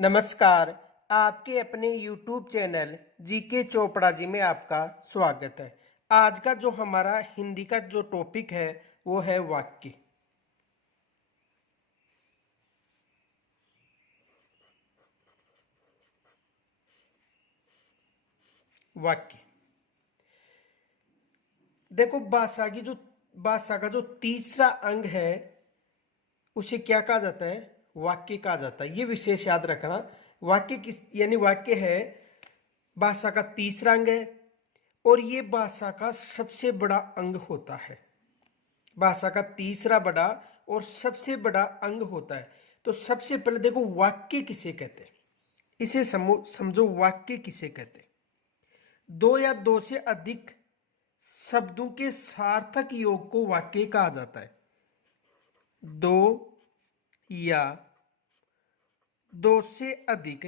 नमस्कार। आपके अपने YouTube channel GK Chopra ji में आपका स्वागत है। आज का जो हमारा हिंदी का जो टॉपिक है वो है वाक्य। वाक्य देखो, भाषा का जो तीसरा अंग है उसे क्या कहा जाता है? वाक्य कहा जाता है। ये विशेष याद रखना। वाक्य किस यानी वाक्य है भाषा का तीसरा अंग है और ये भाषा का सबसे बड़ा अंग होता है। भाषा का तीसरा बड़ा और सबसे बड़ा अंग होता है। तो सबसे पहले देखो, वाक्य किसे कहते हैं, इसे समझो। वाक्य किसे कहते हैं? दो या दो से अधिक शब्दों के सार्थक योग को वाक्य कहा जाता है। दो या दो से अधिक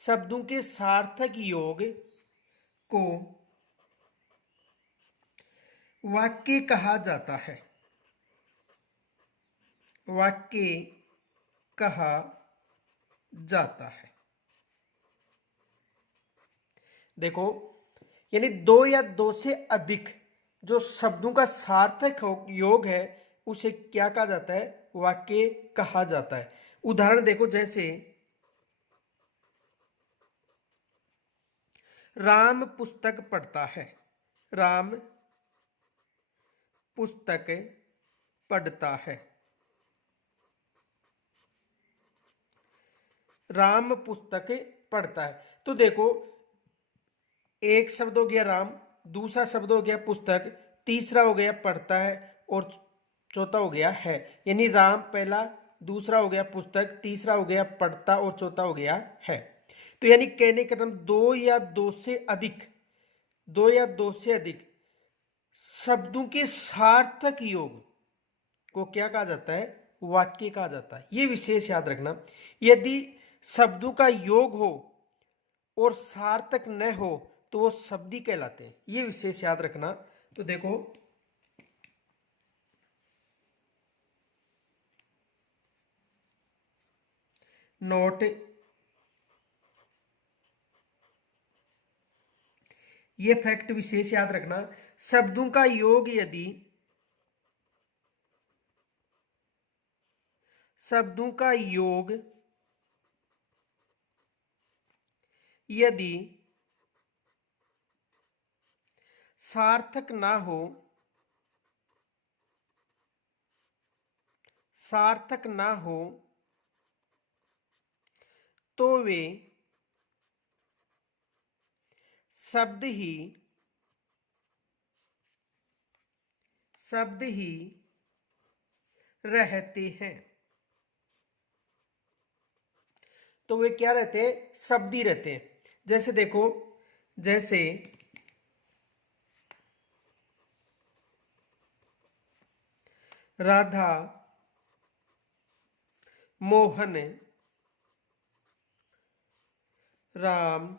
शब्दों के सार्थक योग को वाक्य कहा जाता है। वाक्य कहा जाता है। देखो, यानी दो या दो से अधिक जो शब्दों का सार्थक योग है उसे क्या कहा जाता है? वाक्य कहा जाता है। उदाहरण देखो, जैसे राम पुस्तक पढ़ता है। राम पुस्तक पढ़ता है। राम पुस्तक पढ़ता है। तो देखो, एक शब्द हो गया राम, दूसरा शब्द हो गया पुस्तक, तीसरा हो गया पढ़ता है और चौथा हो गया है। यानी राम पहला, दूसरा हो गया पुस्तक, तीसरा हो गया पढ़ता और चौथा हो गया है। तो यानी कहने का मतलब दो या दो से अधिक शब्दों के सार्थक योग को क्या कहा जाता है? वाक्य कहा जाता है। ये विशेष याद रखना। यदि शब्दों का योग हो और सार्थक न हो तो वो शब्द ही कहलाते हैं। ये विशेष याद रखना। तो देखो, नोट, ये फैक्ट विशेष याद रखना। शब्दों का योग यदि सार्थक ना हो तो वे शब्द ही रहते हैं। तो वे क्या रहते हैं? शब्द ही रहते हैं। जैसे देखो, जैसे राधा, मोहन, राम,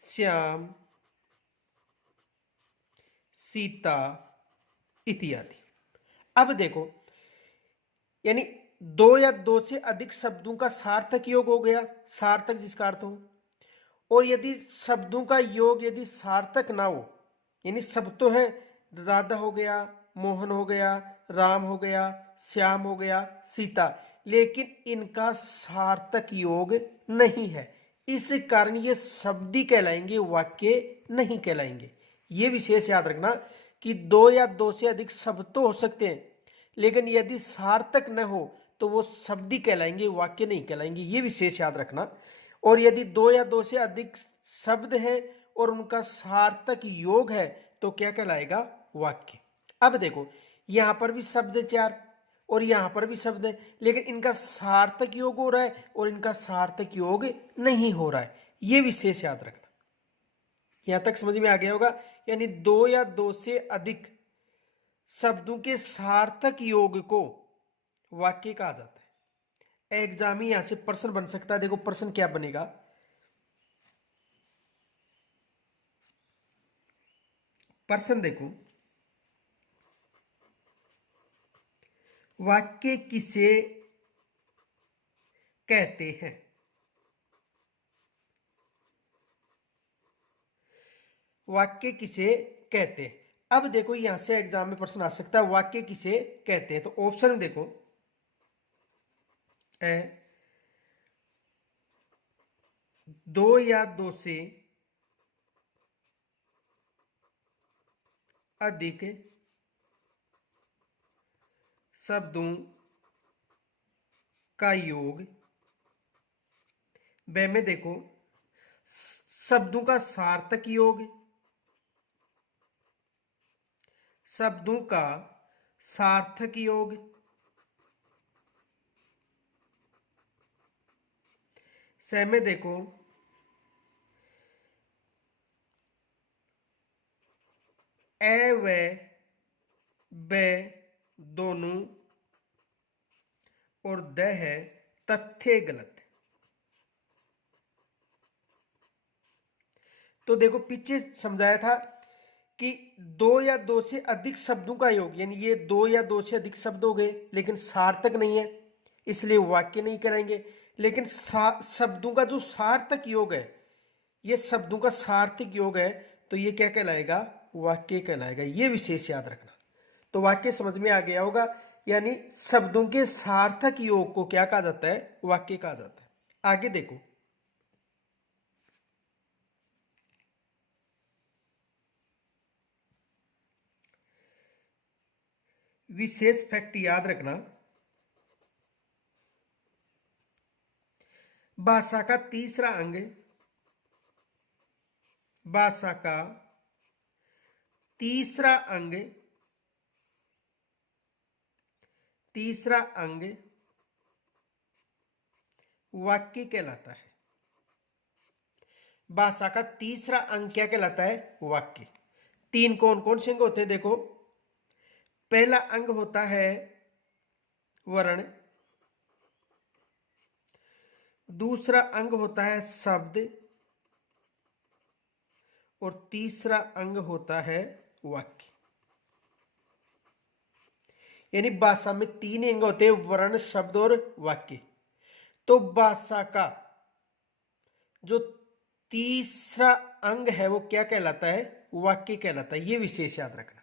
श्याम, सीता इत्यादि। अब देखो, यानी दो या दो से अधिक शब्दों का सार्थक योग हो गया, सार्थक जिसका अर्थ हो। और यदि शब्दों का योग यदि सार्थक ना हो, यानी सब तो है, राधा हो गया, मोहन हो गया, राम हो गया, श्याम हो गया, सीता, लेकिन इनका सार्थक योग नहीं है, इस कारण ये शब्द ही कहलाएंगे, वाक्य नहीं कहलाएंगे। ये विशेष याद रखना कि दो या दो से अधिक शब्द तो हो सकते हैं, लेकिन यदि सार्थक न हो तो वो शब्द ही कहलाएंगे, वाक्य नहीं कहलाएंगे। ये विशेष याद रखना। और यदि दो या दो से अधिक शब्द है और उनका सार्थक योग है तो क्या कहलाएगा? वाक्य। अब देखो, यहां पर भी शब्द है चार और यहां पर भी शब्द है, लेकिन इनका सार्थक योग हो रहा है और इनका सार्थक योग नहीं हो रहा है। ये विशेष याद रखना। यहां तक समझ में आ गया होगा। यानी दो या दो से अधिक शब्दों के सार्थक योग को वाक्य कहा जाता है। एग्जाम में यहां से प्रश्न बन सकता है। देखो प्रश्न क्या बनेगा, प्रश्न देखो, वाक्य किसे कहते हैं? वाक्य किसे कहते हैं? अब देखो यहां से एग्जाम में प्रश्न आ सकता है, वाक्य किसे कहते हैं? तो ऑप्शन देखो, ए दो या दो से अधिक शब्दों का योग। ब में देखो शब्दों का सार्थक योग, शब्दों का सार्थक योग। स में देखो ए व ब दोनों, और द है तथ्य गलत। तो देखो पीछे समझाया था कि दो या दो से अधिक शब्दों का योग, यानी ये दो या दो से अधिक शब्द हो गए लेकिन सार्थक नहीं है, इसलिए वाक्य नहीं कराएंगे। लेकिन शब्दों का जो सार्थक योग है, ये शब्दों का सार्थक योग है, तो ये क्या कहलाएगा? वाक्य कहलाएगा। ये विशेष याद रखना। तो वाक्य समझ में आ गया होगा। यानी शब्दों के सार्थक योग को क्या कहा जाता है? वाक्य कहा जाता है। आगे देखो, विशेष फैक्ट याद रखना, भाषा का तीसरा अंग, भाषा का तीसरा अंग, तीसरा अंग वाक्य कहलाता है। भाषा का तीसरा अंग क्या कहलाता है? वाक्य। तीन कौन कौन से अंग होते हैं? देखो, पहला अंग होता है वर्ण, दूसरा अंग होता है शब्द, और तीसरा अंग होता है वाक्य। यानी भाषा में तीन अंग होते हैं, वर्ण, शब्द और वाक्य। तो भाषा का जो तीसरा अंग है वो क्या कहलाता है? वाक्य कहलाता है। ये विशेष याद रखना,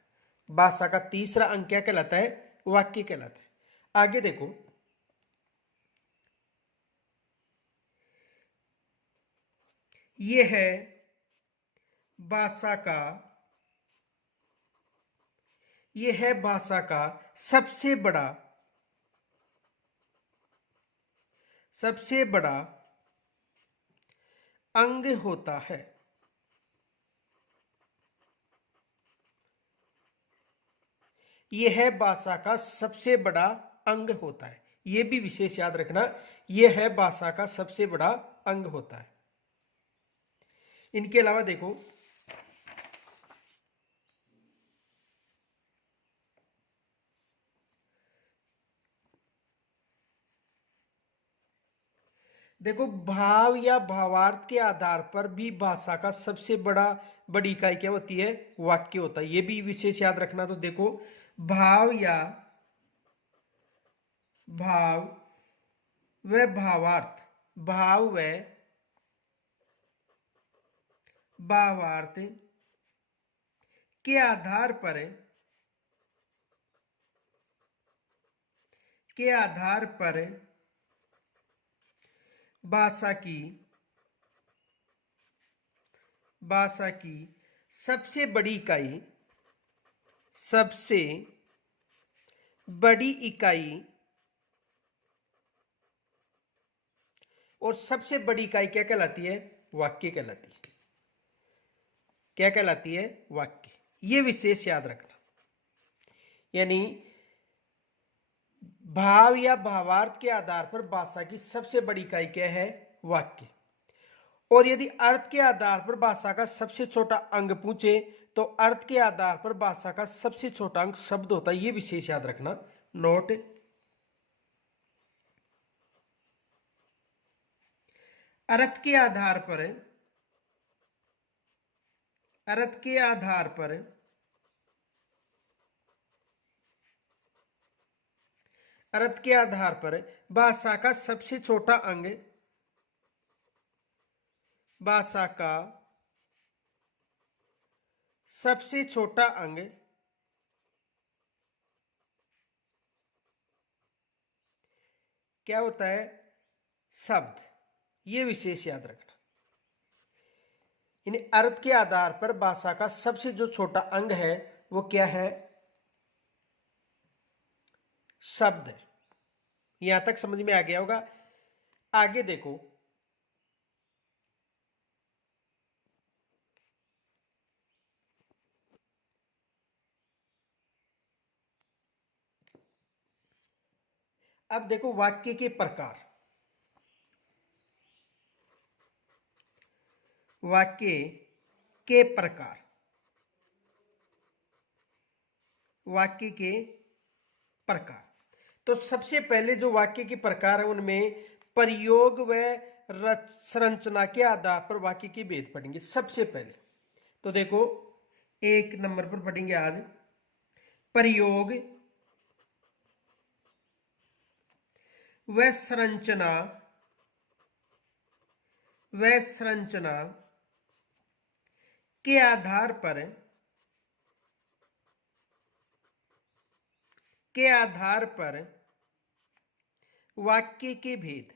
भाषा का तीसरा अंग क्या कहलाता है? वाक्य कहलाता है। आगे देखो, ये है भाषा का, ये है भाषा का सबसे बड़ा, सबसे बड़ा अंग होता है। यह है भाषा का सबसे बड़ा अंग होता है। यह भी विशेष याद रखना, यह है भाषा का सबसे बड़ा अंग होता है। इनके अलावा देखो, देखो भाव या भावार्थ के आधार पर भी भाषा का सबसे बड़ी इकाई क्या होती है? वाक्य होता है। यह भी विशेष याद रखना। तो देखो, भाव या भाव व भावार्थ, भाव व भावार्थ के आधार पर, के आधार पर भाषा की, भाषा की सबसे बड़ी इकाई, सबसे बड़ी इकाई, और सबसे बड़ी इकाई क्या कहलाती है? वाक्य कहलाती है। क्या कहलाती है? वाक्य। ये विशेष याद रखना। यानी भाव या भावार्थ के आधार पर भाषा की सबसे बड़ी इकाई क्या है? वाक्य। और यदि अर्थ के आधार पर भाषा का सबसे छोटा अंग पूछे तो अर्थ के आधार पर भाषा का सबसे छोटा अंग शब्द होता है। ये विशेष याद रखना, नोट। अर्थ के आधार पर, अर्थ के आधार पर अर्थ के आधार पर भाषा का सबसे छोटा अंग, भाषा का सबसे छोटा अंग क्या होता है? शब्द। ये विशेष याद रखना। यानी अर्थ के आधार पर भाषा का सबसे जो छोटा अंग है वो क्या है? शब्द है। यहां तक समझ में आ गया होगा। आगे देखो, अब देखो वाक्य के प्रकार। वाक्य के प्रकार, वाक्य के प्रकार। तो सबसे पहले जो वाक्य के प्रकार है उनमें प्रयोग व संरचना के आधार पर वाक्य की भेद पढ़ेंगे सबसे पहले। तो देखो, एक नंबर पर पढ़ेंगे आज प्रयोग व संरचना, व संरचना के आधार पर, के आधार पर वाक्य के भेद।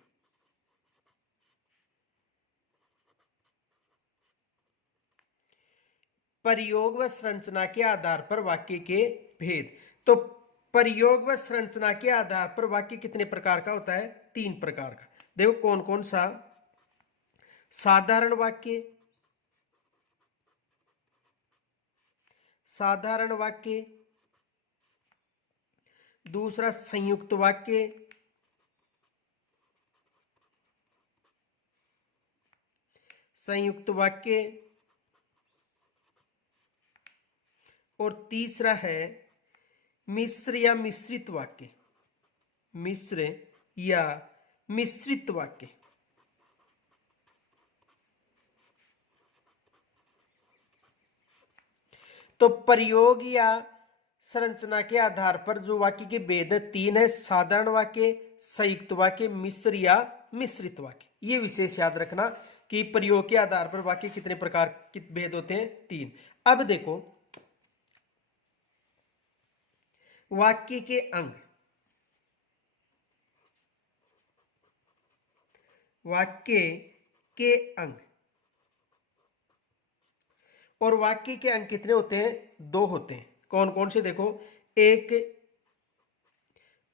प्रयोग व संरचना के आधार पर वाक्य के भेद। तो प्रयोग व संरचना के आधार पर वाक्य कितने प्रकार का होता है? 3 प्रकार का। देखो कौन कौन सा? साधारण वाक्य, साधारण वाक्य, दूसरा संयुक्त वाक्य, संयुक्त वाक्य, और तीसरा है मिश्र या मिश्रित वाक्य, मिश्र या मिश्रित वाक्य। तो प्रयोग या संरचना के आधार पर जो वाक्य के भेद 3 है: साधारण वाक्य, संयुक्त वाक्य, मिश्र या मिश्रित वाक्य। ये विशेष याद रखना कि प्रयोग के आधार पर वाक्य कितने प्रकार के भेद होते हैं? 3। अब देखो वाक्य के अंग, वाक्य के अंग। और वाक्य के अंग कितने होते हैं? 2 होते हैं। कौन कौन से? देखो, एक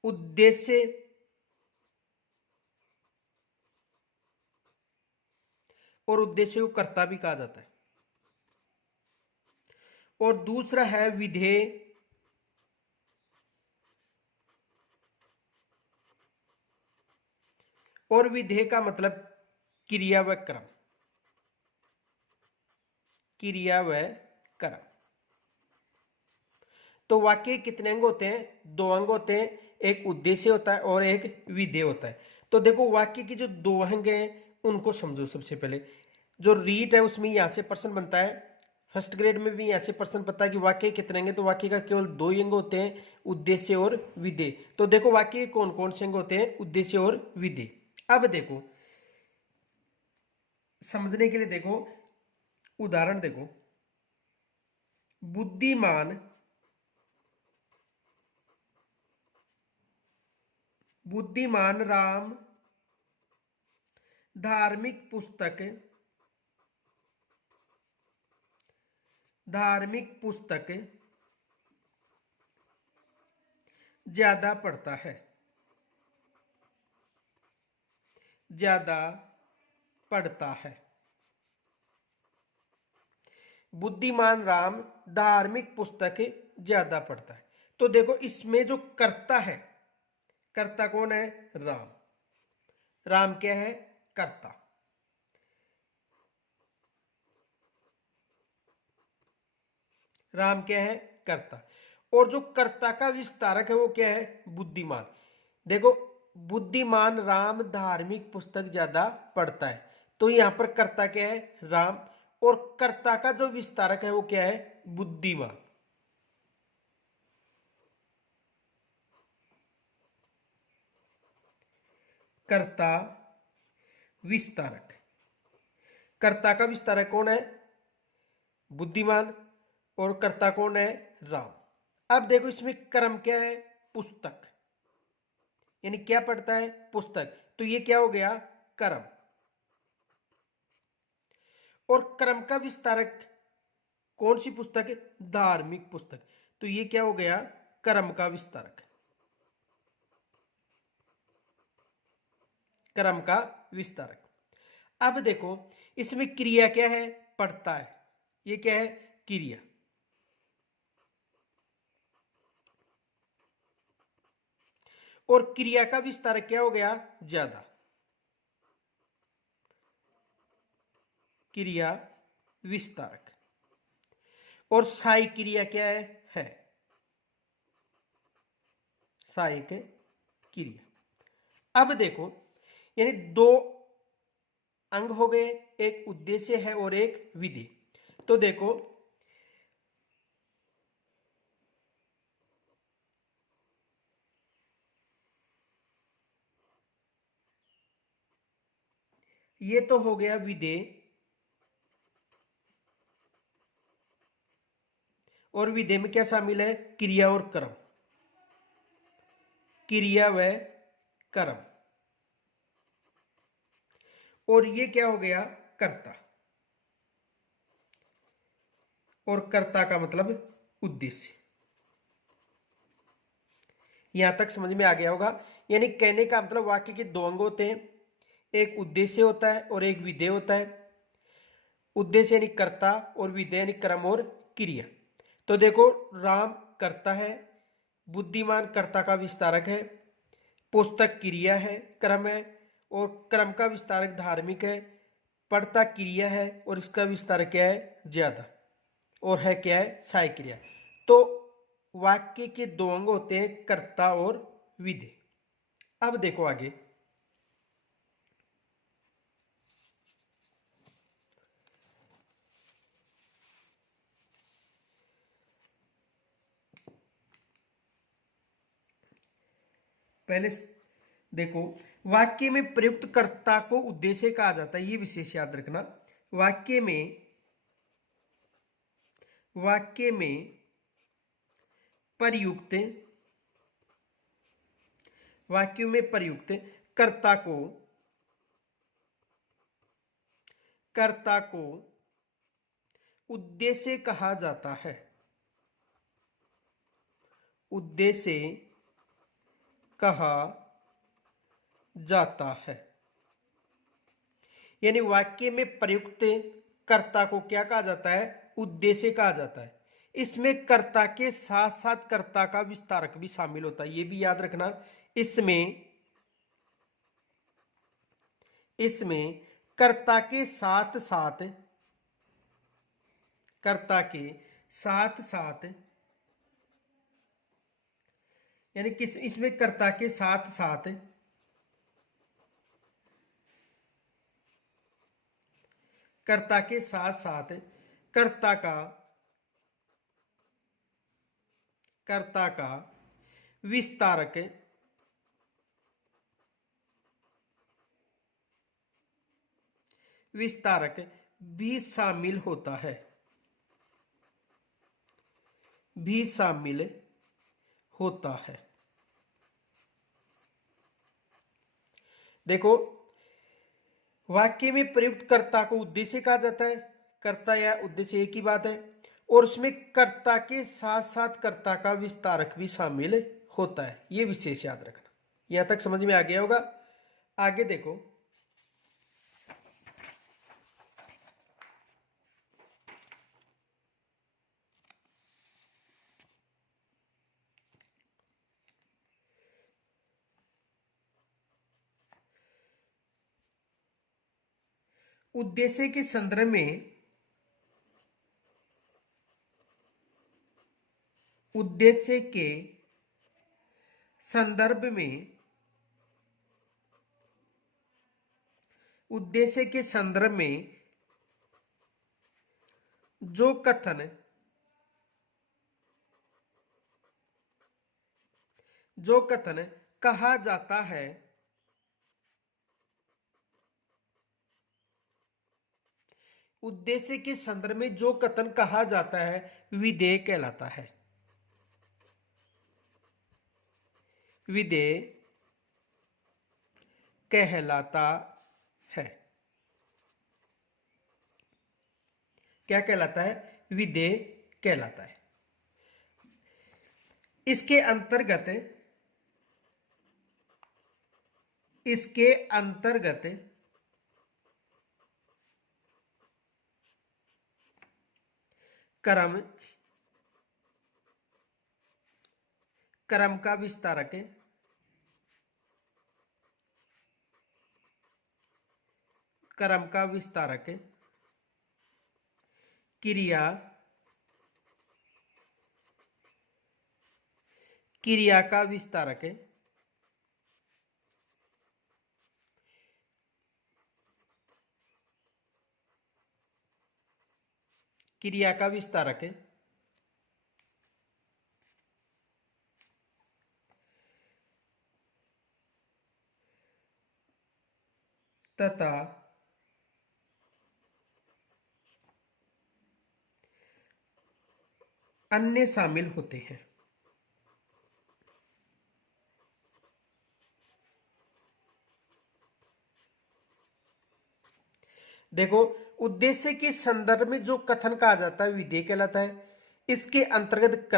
उद्देश्य, और उद्देश्य को कर्ता भी कहा जाता है, और दूसरा है विधेय, और विधेय का मतलब क्रिया व क्रम, क्रिया व क्रम। तो वाक्य कितने अंग होते हैं? 2 अंग होते हैं, एक उद्देश्य होता है और एक विधेय होता है। तो देखो वाक्य की जो 2 अंग हैं उनको समझो। सबसे पहले जो रीट है उसमें यहां से प्रश्न बनता है, फर्स्ट ग्रेड में भी यहां से प्रश्न पता है कि वाक्य कितने अंग हैं। तो वाक्य का केवल 2 ही अंग होते हैं, उद्देश्य और विधेय। तो देखो वाक्य के कौन कौन से अंग होते हैं? उद्देश्य और विधेय। अब देखो समझने के लिए, देखो उदाहरण देखो, बुद्धिमान, बुद्धिमान राम धार्मिक पुस्तक, धार्मिक पुस्तक ज्यादा पढ़ता है, ज्यादा पढ़ता है। बुद्धिमान राम धार्मिक पुस्तक ज्यादा पढ़ता है। तो देखो इसमें जो कर्ता है, कर्ता कौन है? राम। राम क्या है? कर्ता। राम क्या है? कर्ता। और जो कर्ता का विस्तारक है वो क्या है? बुद्धिमान। देखो, बुद्धिमान राम धार्मिक पुस्तक ज्यादा पढ़ता है, तो यहां पर कर्ता क्या है? राम। और कर्ता का जो विस्तारक है वो क्या है? बुद्धिमान। कर्ता विस्तारक। कर्ता का विस्तारक कौन है? बुद्धिमान। और कर्ता कौन है? राम। अब देखो इसमें क्रम क्या है? पुस्तक। यानी क्या पढ़ता है? पुस्तक। तो ये क्या हो गया? क्रम। और क्रम का विस्तारक कौन सी पुस्तक है? धार्मिक पुस्तक। तो ये क्या हो गया? क्रम का विस्तारक। क्रम का विस्तारक। अब देखो इसमें क्रिया क्या है? पढ़ता है। ये क्या है? क्रिया। और क्रिया का विस्तारक क्या हो गया? ज्यादा। क्रिया विस्तारक। और सहायक क्रिया क्या है? सहायक क्रिया। अब देखो, यानी दो अंग हो गए, एक उद्देश्य है और एक विधि। तो देखो, ये तो हो गया विधेय। और विधेय में क्या शामिल है? क्रिया और कर्म। क्रिया व कर्म। और ये क्या हो गया? कर्ता। और कर्ता का मतलब उद्देश्य। यहां तक समझ में आ गया होगा। यानी कहने का मतलब वाक्य के दो अंग होते हैं, एक उद्देश्य होता है और एक विधेय होता है। उद्देश्य यानी कर्ता और विधेय यानी कर्म और क्रिया। तो देखो, राम कर्ता है, बुद्धिमान कर्ता का विस्तारक है, पुस्तक क्रिया है, क्रम है, और क्रम का विस्तारक धार्मिक है, पढ़ता क्रिया है और इसका विस्तारक क्या है? ज्यादा। और है क्या है? सहायक क्रिया। तो वाक्य के दो अंग होते हैं, कर्ता और विधेय। अब देखो आगे। पहले देखो, वाक्य में प्रयुक्त कर्ता को उद्देश्य कहा जाता है, ये विशेष याद रखना। वाक्य में वाक्य में प्रयुक्त वाक्यों में प्रयुक्त कर्ता को उद्देश्य कहा जाता है। उद्देश्य कहा जाता है। यानी वाक्य में प्रयुक्त कर्ता को क्या कहा जाता है? उद्देश्य कहा जाता है। इसमें कर्ता के साथ साथ कर्ता का विस्तारक भी शामिल होता है, ये भी याद रखना। इसमें इसमें कर्ता के साथ साथ यानी किस इसमें कर्ता के साथ साथ कर्ता का विस्तारक विस्तारक भी शामिल होता है। भी शामिल होता है। देखो, वाक्य में प्रयुक्त कर्ता को उद्देश्य कहा जाता है। कर्ता या उद्देश्य एक ही बात है। और उसमें कर्ता के साथ साथ कर्ता का विस्तारक भी शामिल होता है, यह विशेष याद रखना। यहां तक समझ में आ गया होगा। आगे देखो, उद्देश्य के संदर्भ में उद्देश्य के संदर्भ में, उद्देश्य के संदर्भ में जो कथन कहा जाता है उद्देश्य के संदर्भ में जो कथन कहा जाता है विधेय कहलाता है। विधेय कहलाता है। क्या कहलाता है? विधेय कहलाता है। इसके अंतर्गत क्रम का विस्तारक, क्रिया का विस्तारक, क्रिया का विस्तारक तथा अन्य शामिल होते हैं। देखो, उद्देश्य के संदर्भ में जो कथन कहा जाता है विधेय कहलाता है। इसके अंतर्गत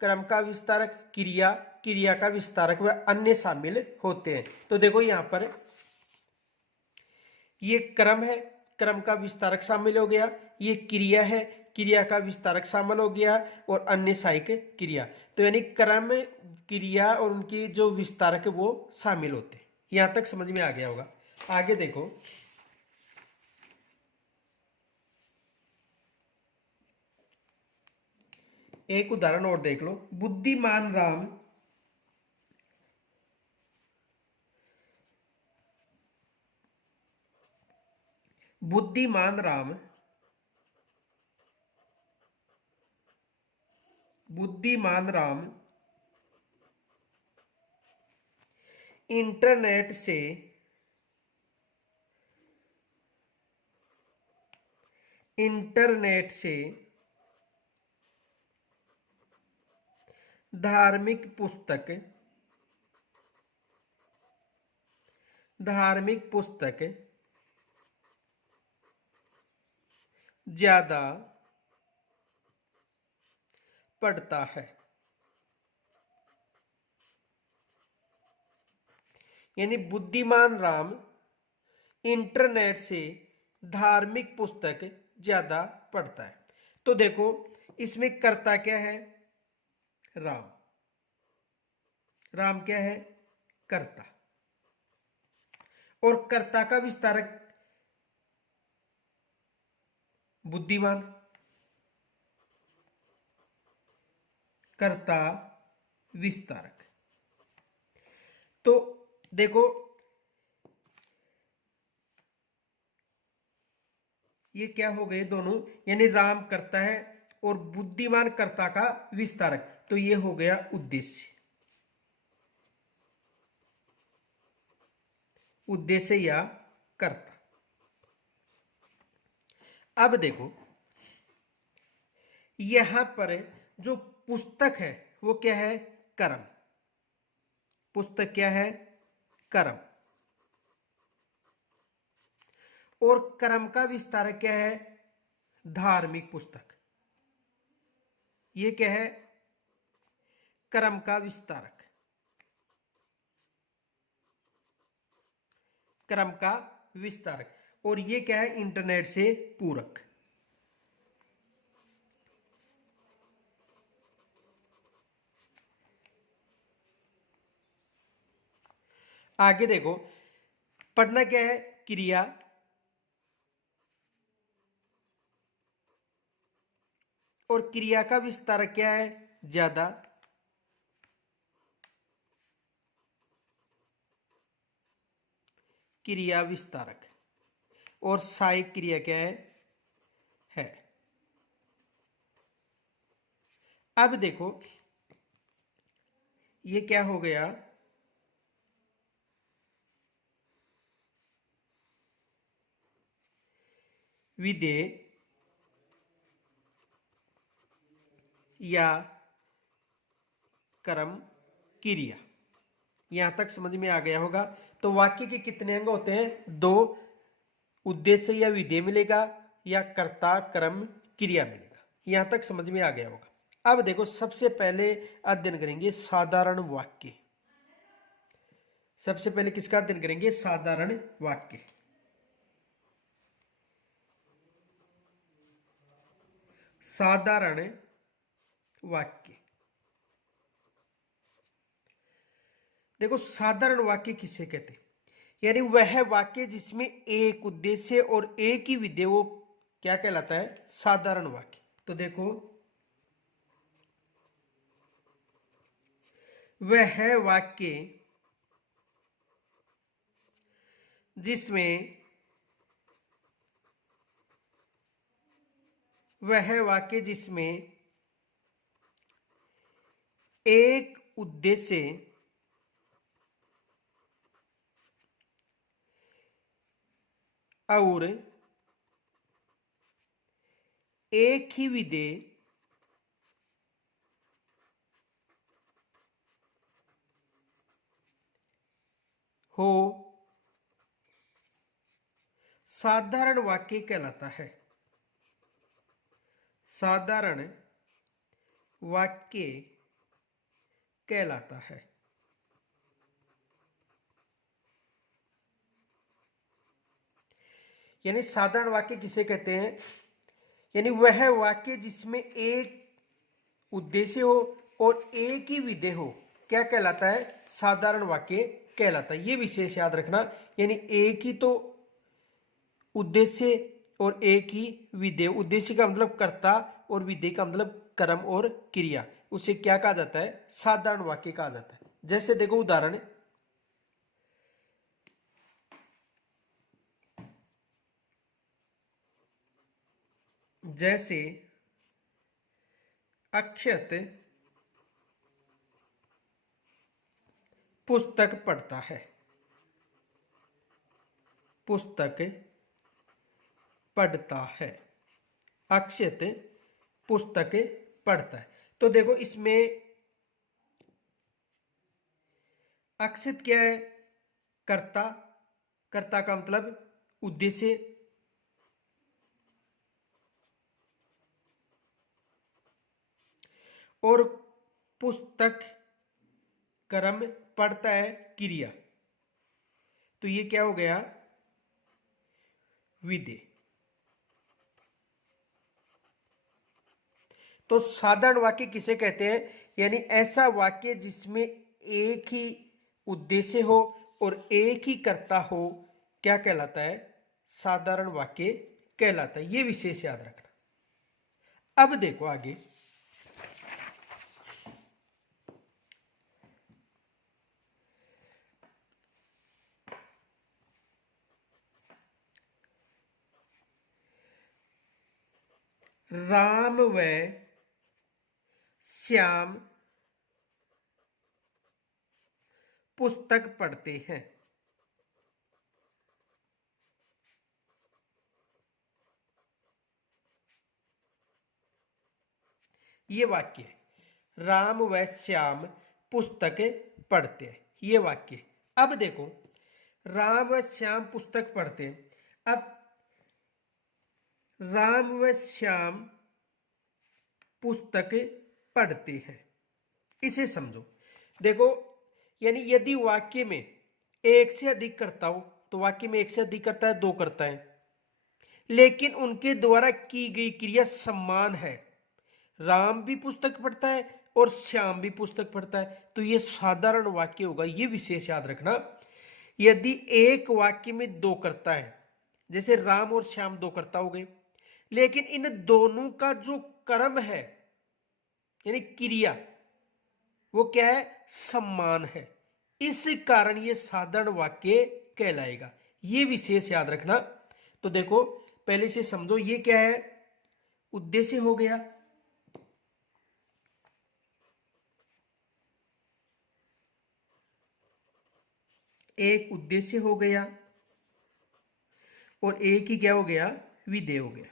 क्रम का विस्तारक, क्रिया का विस्तारक व अन्य शामिल होते हैं। तो देखो यहां पर ये क्रम है, क्रम का विस्तारक शामिल हो गया। ये क्रिया है, क्रिया का विस्तारक शामिल हो गया, और अन्य सहायक क्रिया। तो यानी क्रम, क्रिया और उनकी जो विस्तारक वो शामिल होते हैं। यहां तक समझ में आ गया होगा। आगे देखो, एक उदाहरण और देख लो। बुद्धिमान राम इंटरनेट से धार्मिक पुस्तक ज्यादा पढ़ता है। यानी बुद्धिमान राम इंटरनेट से धार्मिक पुस्तक ज्यादा पढ़ता है। तो देखो, इसमें कर्ता क्या है? राम। राम क्या है? कर्ता। और कर्ता का विस्तारक बुद्धिमान। कर्ता विस्तारक। तो देखो, ये क्या हो गए दोनों, यानी राम कर्ता है और बुद्धिमान कर्ता का विस्तारक। तो ये हो गया उद्देश्य या कर्ता। अब देखो, यहां पर जो पुस्तक है वो क्या है? कर्म। पुस्तक क्या है? कर्म। और कर्म का विस्तारक क्या है? धार्मिक पुस्तक। ये क्या है? कर्म का विस्तारक, क्रम का विस्तारक। और ये क्या है? इंटरनेट से पूरक। आगे देखो, पढ़ना क्या है? क्रिया। और क्रिया का विस्तारक क्या है? ज्यादा क्रिया विस्तारक। और सहायक क्रिया क्या है। अब देखो ये क्या हो गया, विधेय या कर्म क्रिया। यहां तक समझ में आ गया होगा। तो वाक्य के कितने अंग होते हैं, दो। उद्देश्य या विधेय मिलेगा या कर्ता कर्म क्रिया मिलेगा। यहां तक समझ में आ गया होगा। अब देखो सबसे पहले अध्ययन करेंगे साधारण वाक्य। सबसे पहले किसका अध्ययन करेंगे, साधारण वाक्य। साधारण वाक्य। देखो साधारण वाक्य किसे कहते हैं, यानी वह वाक्य जिसमें एक उद्देश्य और एक ही विधेय, वो क्या कहलाता है, साधारण वाक्य। तो देखो वह वाक्य जिसमें एक उद्देश्य और एक ही विधेय हो, साधारण वाक्य कहलाता है। साधारण वाक्य कहलाता है। यानी साधारण वाक्य किसे कहते हैं, यानी वह वाक्य जिसमें एक उद्देश्य हो और एक ही विधेय हो, क्या कहलाता है, साधारण वाक्य कहलाता है। ये विशेष याद रखना। यानी एक ही तो उद्देश्य और एक ही विधेय। उद्देश्य का मतलब कर्ता और विधेय का मतलब कर्म और क्रिया, उसे क्या कहा जाता है, साधारण वाक्य कहा जाता है। जैसे देखो उदाहरण, जैसे अक्षत पुस्तक पढ़ता है। पुस्तक पढ़ता है, अक्षत पुस्तक पढ़ता है। तो देखो इसमें अक्षत क्या है, कर्ता। कर्ता का मतलब उद्देश्य। और पुस्तक कर्म, पढ़ता है क्रिया। तो ये क्या हो गया, विधेय। तो साधारण वाक्य किसे कहते हैं, यानी ऐसा वाक्य जिसमें एक ही उद्देश्य हो और एक ही कर्ता हो, क्या कहलाता है, साधारण वाक्य कहलाता है। ये विशेष याद रखना। अब देखो आगे, राम व श्याम पुस्तक पढ़ते हैं। ये वाक्य है, राम व श्याम पुस्तक पढ़ते हैं, ये वाक्य। अब देखो राम व श्याम पुस्तक पढ़ते हैं। अब राम व श्याम पुस्तक पढ़ते हैं, इसे समझो। देखो यानी यदि वाक्य में एक से अधिक कर्ता हो, तो वाक्य में एक से अधिक कर्ता है, दो कर्ता है, लेकिन उनके द्वारा की गई क्रिया समान है। राम भी पुस्तक पढ़ता है और श्याम भी पुस्तक पढ़ता है, तो यह साधारण वाक्य होगा। यह विशेष याद रखना। यदि एक वाक्य में दो कर्ता है, जैसे राम और श्याम दो कर्ता हो गए, लेकिन इन दोनों का जो कर्म है यानी क्रिया वो क्या है, सम्मान है, इस कारण ये साधारण वाक्य कहलाएगा। ये विशेष याद रखना। तो देखो पहले से समझो, ये क्या है, उद्देश्य हो गया, एक उद्देश्य हो गया, और एक ही क्या हो गया, विधेय हो गया।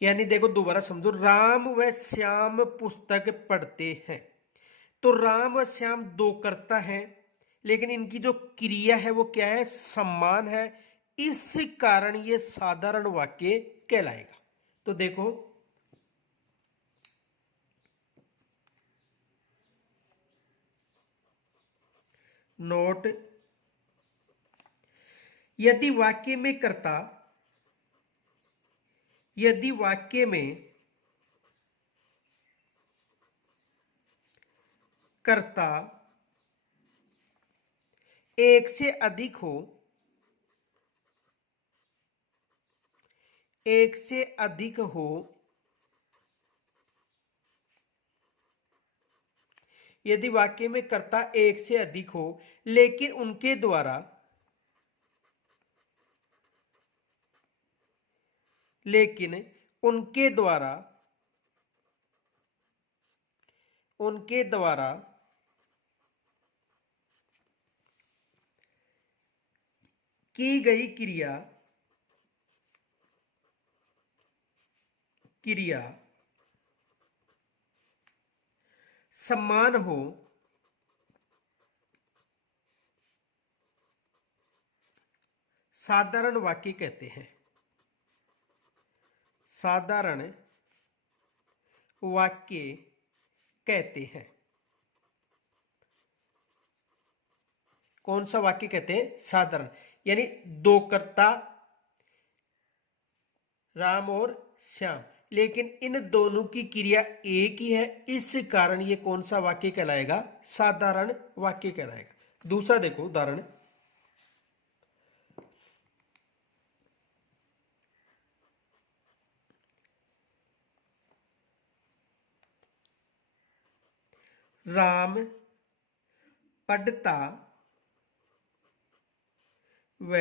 यानी देखो दोबारा समझो, राम व श्याम पुस्तक पढ़ते हैं। तो राम व श्याम दो कर्ता हैं, लेकिन इनकी जो क्रिया है वो क्या है, सम्मान है, इस कारण ये साधारण वाक्य कहलाएगा। तो देखो नोट, यदि वाक्य में कर्ता, यदि वाक्य में कर्ता एक से अधिक हो, एक से अधिक हो, यदि वाक्य में कर्ता एक से अधिक हो, लेकिन उनके द्वारा, लेकिन उनके द्वारा, उनके द्वारा की गई क्रिया, क्रिया समान हो, साधारण वाक्य कहते हैं। साधारण वाक्य कहते हैं। कौन सा वाक्य कहते हैं, साधारण। यानी दो कर्ता राम और श्याम, लेकिन इन दोनों की क्रिया एक ही है, इस कारण ये कौन सा वाक्य कहलाएगा, साधारण वाक्य कहलाएगा। दूसरा देखो उदाहरण, राम पढ़ता व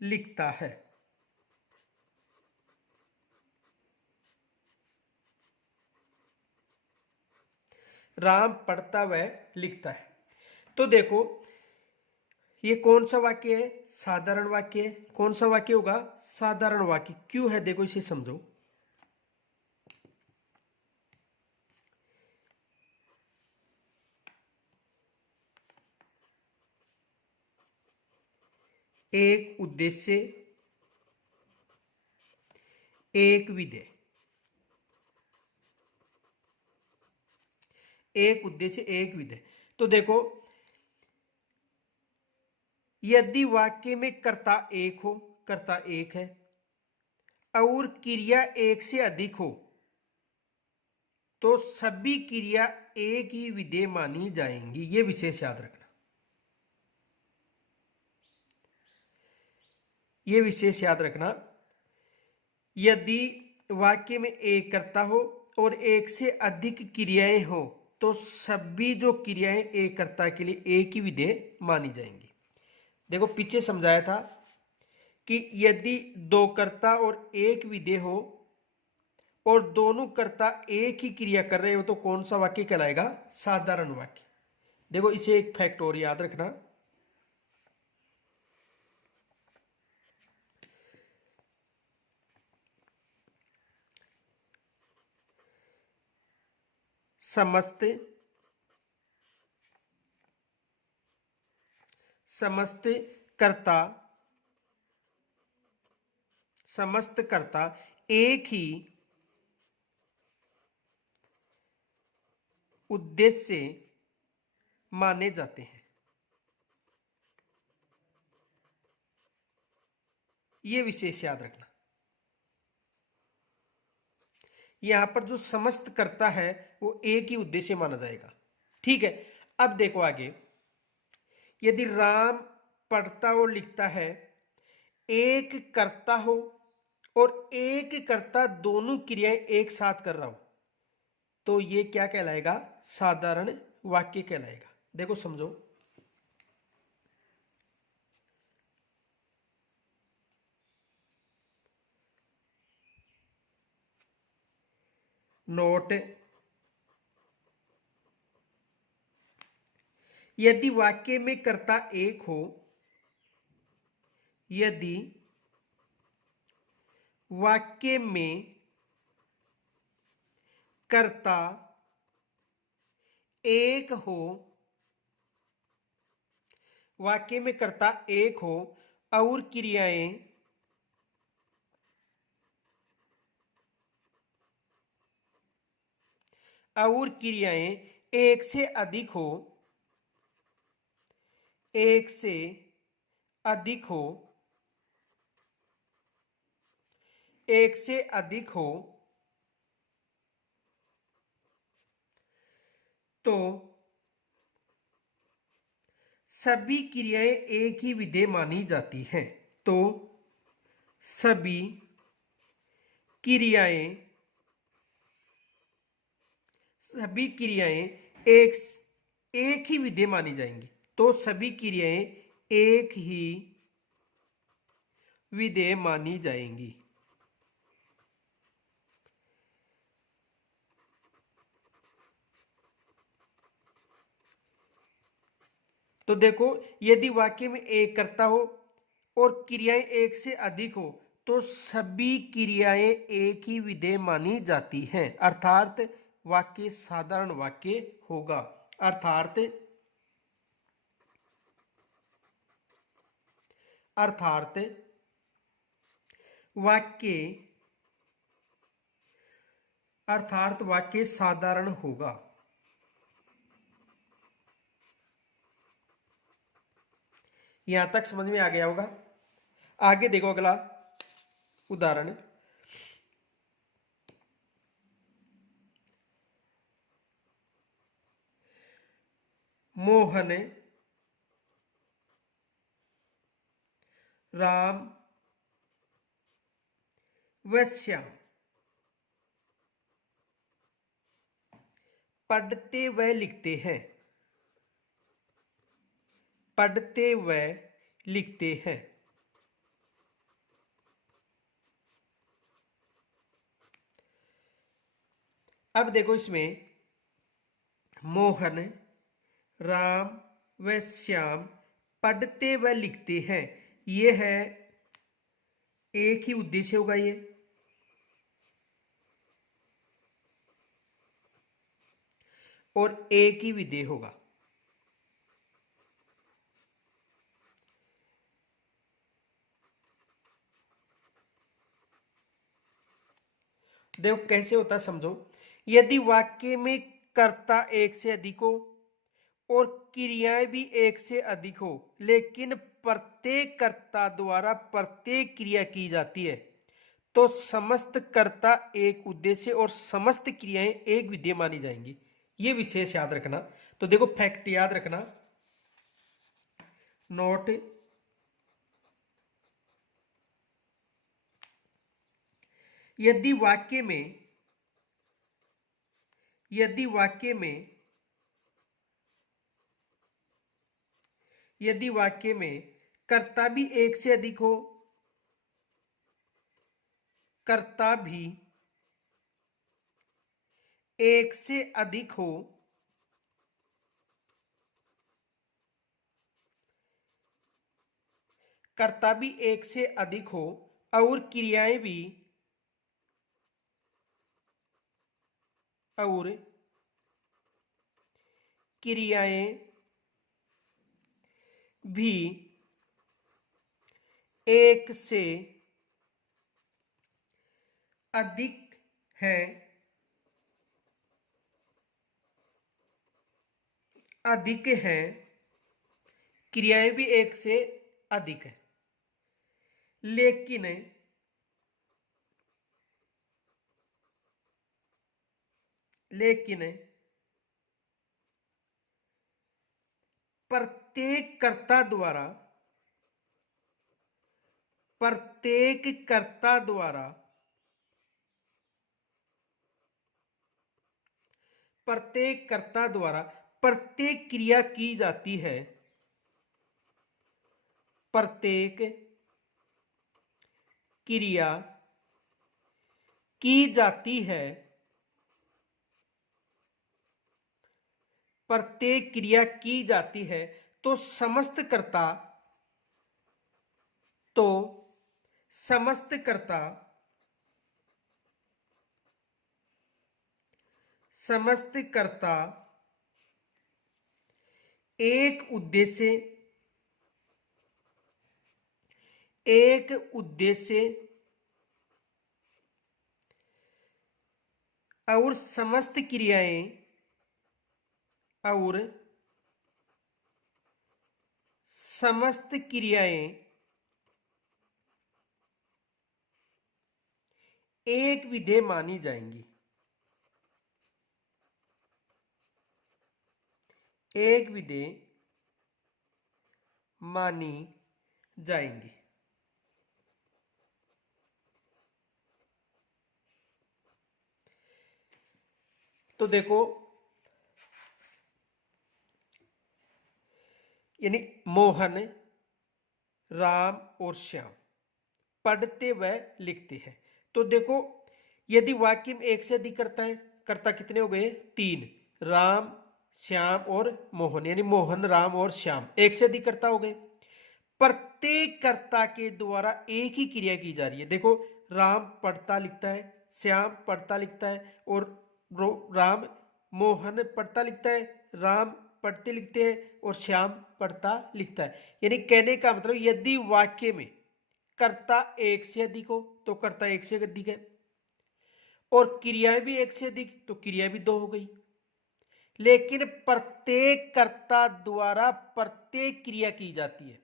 लिखता है। राम पढ़ता व लिखता है। तो देखो ये कौन सा वाक्य है, साधारण वाक्य है। कौन सा वाक्य होगा, साधारण वाक्य। क्यों है, देखो इसे समझो। एक उद्देश्य, एक विधेय, एक उद्देश्य एक विधेय। तो देखो यदि वाक्य में कर्ता एक हो, कर्ता एक है, और क्रिया एक से अधिक हो, तो सभी क्रिया एक ही विधेय मानी जाएंगी। ये विशेष याद रखना, ये विशेष याद रखना। यदि वाक्य में एक कर्ता हो और एक से अधिक क्रियाएं हो, तो सभी जो क्रियाएं एक कर्ता के लिए एक ही विधेय मानी जाएंगी। देखो पीछे समझाया था कि यदि दो कर्ता और एक विधेय हो और दोनों कर्ता एक ही क्रिया कर रहे हो, तो कौन सा वाक्य कहलाएगा, साधारण वाक्य। देखो इसे एक फैक्ट और याद रखना, समस्त, समस्त कर्ता, समस्त कर्ता एक ही उद्देश्य माने जाते हैं। यह विशेष याद रखना। यहां पर जो समस्त कर्ता है वो एक ही उद्देश्य माना जाएगा। ठीक है, अब देखो आगे, यदि राम पढ़ता और लिखता है, एक कर्ता हो और एक कर्ता दोनों क्रियाएं एक साथ कर रहा हूं, तो ये क्या कहलाएगा? साधारण वाक्य कहलाएगा। देखो समझो, नोट, यदि वाक्य में कर्ता एक हो, यदि वाक्य में कर्ता एक हो, वाक्य में कर्ता एक हो और क्रियाएं एक से अधिक हो, एक से अधिक हो, एक से अधिक हो, तो सभी क्रियाएं एक ही विधेय मानी जाती हैं। तो सभी क्रियाएं एक एक ही विधेय मानी जाएंगी। तो सभी क्रियाएं एक ही विधेय मानी जाएंगी। तो देखो, यदि वाक्य में एक कर्ता हो और क्रियाएं एक से अधिक हो, तो सभी क्रियाएं एक ही विधेय मानी जाती हैं, अर्थात वाक्य साधारण वाक्य होगा। अर्थात वाक्य साधारण होगा। यहां तक समझ में आ गया होगा। आगे देखो अगला उदाहरण, मोहन राम व श्याम पढ़ते व लिखते हैं। पढ़ते व लिखते हैं। अब देखो, इसमें मोहन राम व श्याम पढ़ते व लिखते हैं, ये है एक ही उद्देश्य होगा ये, और एक ही विधेय होगा। देखो कैसे होता है, समझो। यदि वाक्य में कर्ता एक से अधिक हो और क्रियाएं भी एक से अधिक हो, लेकिन प्रत्येक कर्ता द्वारा प्रत्येक क्रिया की जाती है, तो समस्त कर्ता एक उद्देश्य और समस्त क्रियाएं एक विधेय मानी जाएंगी। ये विशेष याद रखना। तो देखो फैक्ट याद रखना, नोट, यदि वाक्य में कर्ता भी एक से अधिक हो, कर्ता भी एक से अधिक हो, कर्ता भी एक से अधिक हो और क्रियाएं भी एक से अधिक है, क्रियाएं भी एक से अधिक है, लेकिन प्रत्येक कर्ता द्वारा प्रत्येक कर्ता द्वारा प्रत्येक क्रिया की जाती है, प्रत्येक क्रिया की जाती है, प्रत्येक क्रिया की जाती है, तो समस्त कर्ता तो समस्त कर्ता समस्त कर्ता एक उद्देश्य और समस्त क्रियाएं एक विधेय मानी जाएंगी, एक विधेय मानी जाएंगी। तो देखो, यानी मोहन, राम और श्याम पढ़ते व लिखते हैं। तो देखो, यदि वाक्य में एक से अधिक कर्ता कितने हो गए? 3। राम, श्याम और मोहन, यानी मोहन, राम और श्याम एक से अधिक कर्ता हो गए। प्रत्येक कर्ता के द्वारा एक ही क्रिया की जा रही है। देखो, राम पढ़ता लिखता है, श्याम पढ़ता लिखता है, और राम मोहन पढ़ता लिखता है, राम पढ़ते लिखते हैं, और श्याम पढ़ता लिखता है। यानी कहने का मतलब, यदि वाक्य में कर्ता एक से अधिक हो तो कर्ता एक से अधिक है, और क्रियाएं भी एक से अधिक तो क्रिया भी 2 हो गई। लेकिन प्रत्येक कर्ता द्वारा प्रत्येक क्रिया की जाती है,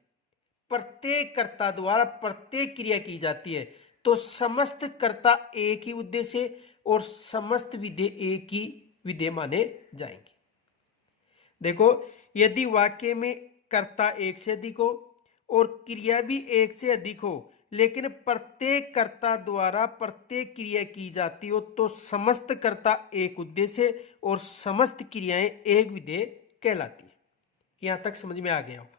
प्रत्येक कर्ता द्वारा प्रत्येक क्रिया की जाती है, तो समस्त कर्ता एक ही उद्देश्य और समस्त विधेय एक ही विधेय माने जाएंगे। देखो, यदि वाक्य में कर्ता एक से अधिक हो और क्रिया भी एक से अधिक हो, लेकिन प्रत्येक कर्ता द्वारा प्रत्येक क्रिया की जाती हो, तो समस्त कर्ता एक उद्देश्य और समस्त क्रियाएं एक विधेय कहलाती है। यहां तक समझ में आ गया होगा।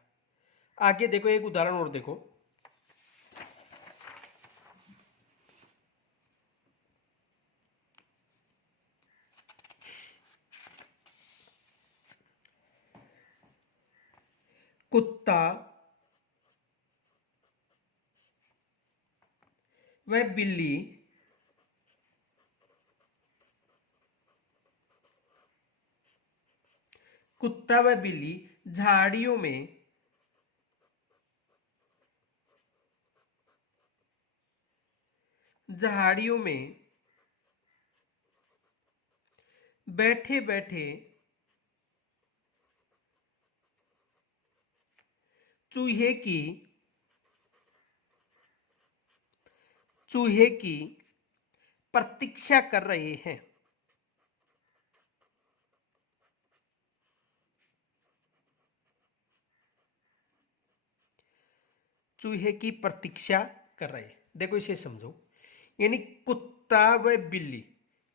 आगे देखो, एक उदाहरण और देखो। कुत्ता व बिल्ली झाड़ियों में बैठे बैठे चूहे की प्रतीक्षा कर रहे हैं। चूहे की प्रतीक्षा कर रहे हैं। देखो, इसे समझो, यानी कुत्ता व बिल्ली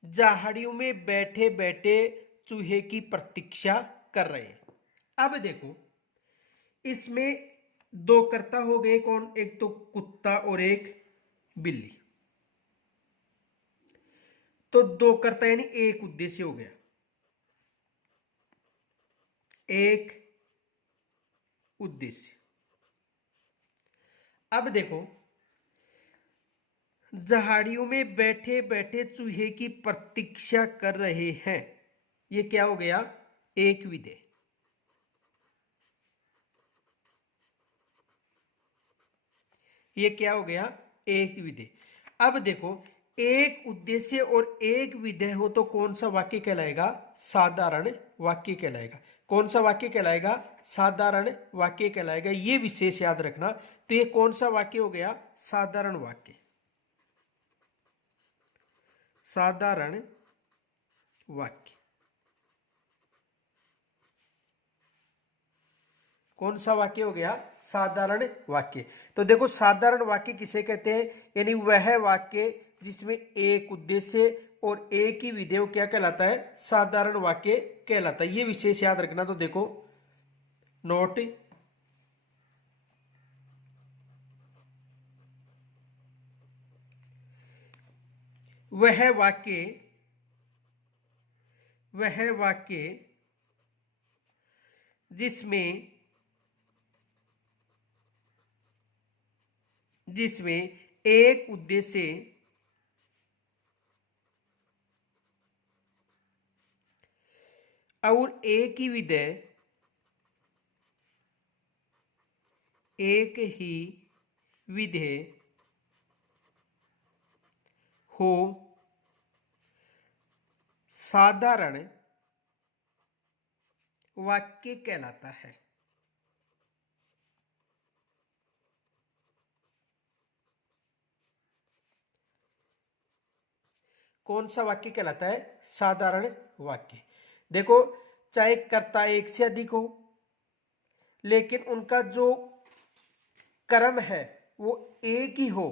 झाड़ियों में बैठे बैठे चूहे की प्रतीक्षा कर रहे हैं। अब देखो, इसमें 2 कर्ता हो गए, कौन? एक तो कुत्ता और एक बिल्ली। तो 2 कर्ता यानी एक उद्देश्य हो गया, एक उद्देश्य। अब देखो, झाड़ियों में बैठे बैठे चूहे की प्रतीक्षा कर रहे हैं, ये क्या हो गया? एक विधेय। ये क्या हो गया? एक विधेय। अब देखो, एक उद्देश्य और एक विधेय हो तो कौन सा वाक्य कहलाएगा? साधारण वाक्य कहलाएगा। कौन सा वाक्य कहलाएगा? साधारण वाक्य कहलाएगा। ये विशेष याद रखना। तो ये कौन सा वाक्य हो गया? साधारण वाक्य, साधारण वाक्य। कौन सा वाक्य हो गया? साधारण वाक्य। तो देखो साधारण वाक्य किसे कहते हैं? यानी वह वाक्य जिसमें एक उद्देश्य और एक ही विधेय क्या कहलाता है? साधारण वाक्य कहलाता है। ये विशेष याद रखना। तो देखो नोट, वह वाक्य जिसमें एक उद्देश्य और एक ही विधेय हो, साधारण वाक्य कहलाता है। कौन सा वाक्य कहलाता है? साधारण वाक्य। देखो चाहे कर्ता एक से अधिक हो, लेकिन उनका जो कर्म है वो एक ही हो,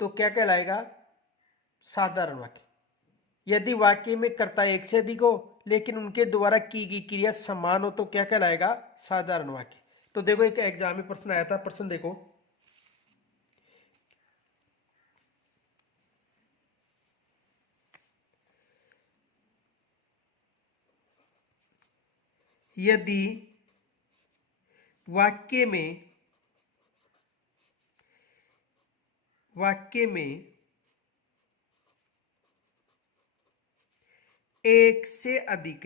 तो क्या कहलाएगा? साधारण वाक्य। यदि वाक्य में कर्ता एक से अधिक हो लेकिन उनके द्वारा की गई क्रिया समान हो, तो क्या कहलाएगा? साधारण वाक्य। तो देखो एक एग्जाम में प्रश्न आया था, प्रश्न देखो, यदि वाक्य में एक से अधिक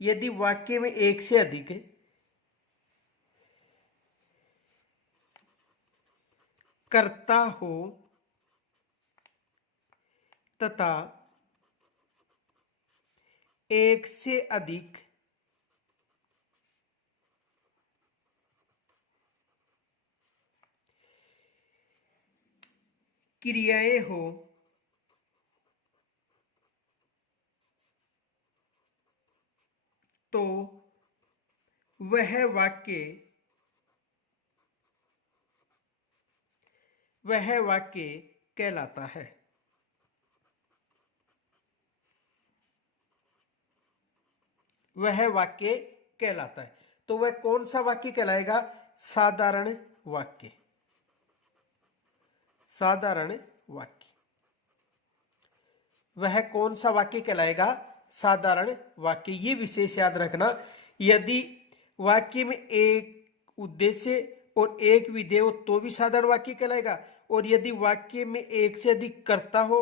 यदि वाक्य में एक से अधिक कर्ता हो तथा एक से अधिक क्रियाएं हो, तो वह वाक्य कहलाता है। वह वाक्य कहलाता है। तो वह कौन सा वाक्य कहलाएगा? साधारण वाक्य। साधारण वाक्य। वह कौन सा वाक्य कहलाएगा? साधारण वाक्य। ये विशेष याद रखना। यदि वाक्य में एक उद्देश्य और एक विधेय हो तो भी साधारण वाक्य कहलाएगा, और यदि वाक्य में एक से अधिक कर्ता हो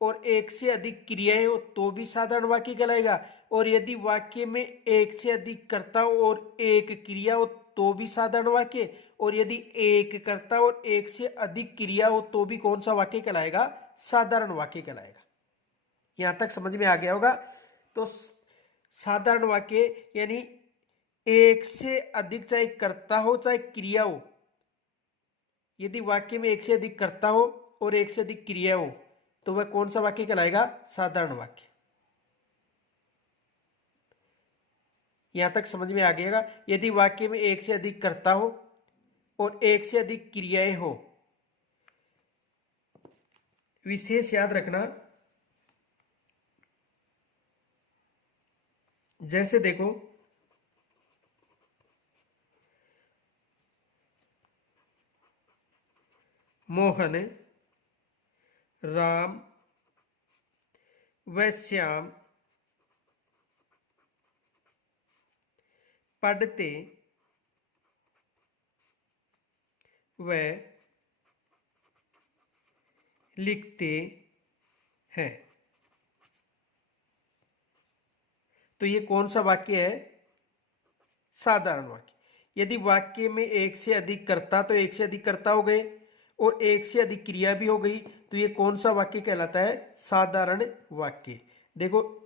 और एक से अधिक क्रियाएं हो तो भी साधारण वाक्य कहलाएगा, और यदि वाक्य में एक से अधिक कर्ता हो और एक क्रिया हो तो भी साधारण वाक्य, और यदि एक कर्ता और एक से अधिक क्रिया हो तो भी कौन सा वाक्य कहलाएगा? साधारण वाक्य कहलाएगा। यहां तक समझ में आ गया होगा। तो साधारण वाक्य यानी एक से अधिक चाहे कर्ता हो चाहे क्रिया हो, यदि वाक्य में एक से अधिक कर्ता हो और एक से अधिक क्रिया हो तो वह कौन सा वाक्य कहलाएगा? साधारण वाक्य। यहां तक समझ में आ गया। यदि वाक्य में एक से अधिक कर्ता हो और एक से अधिक क्रियाएं हो, विशेष याद रखना। जैसे देखो मोहन, राम व श्याम पढ़ते व लिखते हैं। तो ये कौन सा वाक्य है? साधारण वाक्य। यदि वाक्य में एक से अधिक कर्ता, तो एक से अधिक कर्ता हो गए और एक से अधिक क्रिया भी हो गई, तो ये कौन सा वाक्य कहलाता है? साधारण वाक्य। देखो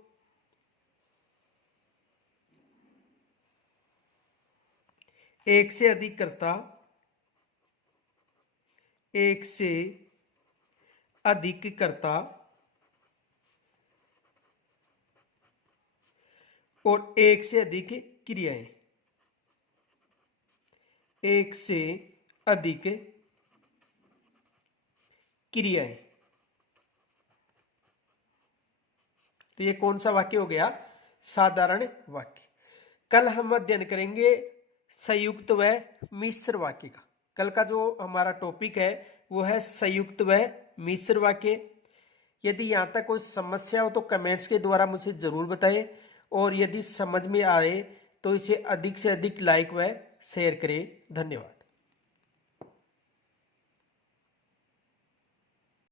एक से अधिक कर्ता, एक से अधिक कर्ता और एक से अधिक क्रियाएं, एक से अधिक क्रियाएं। तो ये कौन सा वाक्य हो गया? साधारण वाक्य। कल हम अध्ययन करेंगे संयुक्त व मिश्र वाक्य का। कल का जो हमारा टॉपिक है वो है संयुक्त व मिश्र वाक्य। यदि यहाँ तक कोई समस्या हो तो कमेंट्स के द्वारा मुझे जरूर बताएं, और यदि समझ में आए तो इसे अधिक से अधिक लाइक व शेयर करें। धन्यवाद।